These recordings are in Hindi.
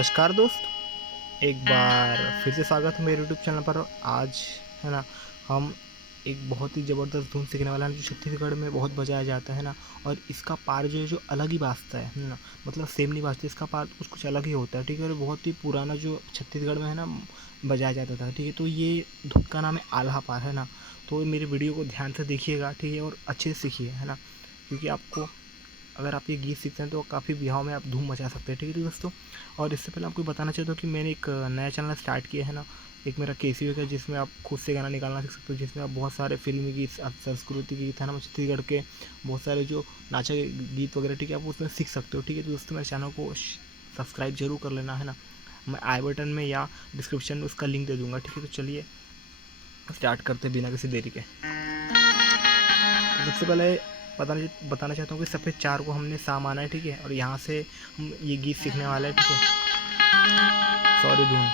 नमस्कार दोस्त, एक बार फिर से स्वागत है मेरे यूट्यूब चैनल पर। आज है ना, हम एक बहुत ही ज़बरदस्त धुन सीखने वाला है जो छत्तीसगढ़ में बहुत बजाया जाता है ना। और इसका पार जो अलग ही बाजता है ना, मतलब सेम नहीं बाजता, इसका पार कुछ अलग ही होता है। ठीक है, और बहुत ही पुराना जो छत्तीसगढ़ में है ना बजाया जाता था। ठीक है, तो ये धुन का नाम है आल्हा पार है ना। तो मेरे वीडियो को ध्यान से देखिएगा, ठीक है, और अच्छे से सीखिए है ना, क्योंकि आपको अगर आप ये गीत सीखते हैं तो काफ़ी बिहाव में आप धूम मचा सकते हैं। ठीक है दोस्तों, और इससे पहले आपको बताना चाहता हूँ कि मैंने एक नया चैनल स्टार्ट किया है ना, एक मेरा केसीओ का, जिसमें आप खुद से गाना निकालना सीख सकते हो, जिसमें आप बहुत सारे फिल्मी गीत, संस्कृति गीत है ना, छत्तीसगढ़ के बहुत सारे जो नाचा गीत वगैरह, ठीक है, आप उसमें सीख सकते हो। ठीक है दोस्तों, मेरे चैनल को सब्सक्राइब जरूर कर लेना है ना। मैं आई बटन में या डिस्क्रिप्शन में उसका लिंक दे दूँगा। ठीक है, तो चलिए स्टार्ट करते बिना किसी देरी के। तो सबसे पहले बताना चाहता हूँ कि सफ़ेद 4 को हमने सा माना है। ठीक है, और यहाँ से हम ये गीत सीखने वाले हैं। ठीक है, सॉरी धुन।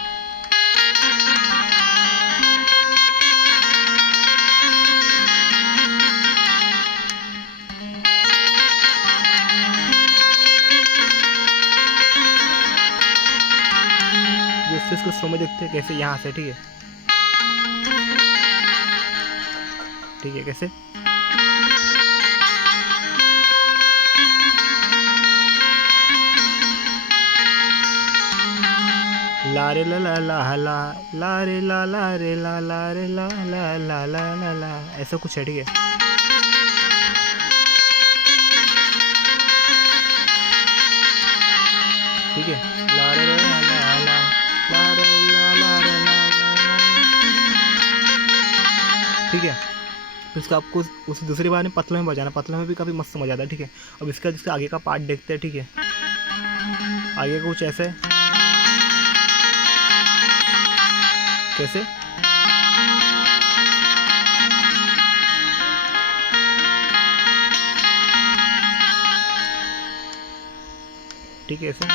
दोस्तों इसको स्लो में देखते हैं कैसे, यहाँ से। ठीक है, ठीक है, कैसे ला रे ला ला ला ला ला रे ला ला रे ला ला रे ला ला ला ला ला ला, ऐसा कुछ है। ठीक है, ठीक है, ला रे ला ला ला ला रे ला ला रे ला ला। ठीक है, तो इसका आपको उस दूसरी बार में पतले में बजाना, पतले में भी काफ़ी मस्त मजा आता है। ठीक है, अब इसका आगे का पार्ट देखते हैं। ठीक है, आगे का कुछ ऐसे, कैसे ठीक है, ऐसे।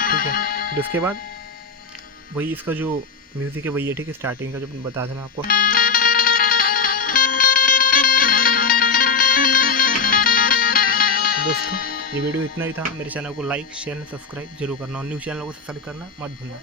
ठीक है, फिर उसके बाद वही इसका जो म्यूज़िक है वही है। ठीक है, स्टार्टिंग का जो बता था मैं आपको। दोस्तों ये वीडियो इतना ही था। मेरे चैनल को लाइक शेयर सब्सक्राइब जरूर करना, और न्यू चैनल को सब्सक्राइब करना मत भूलना।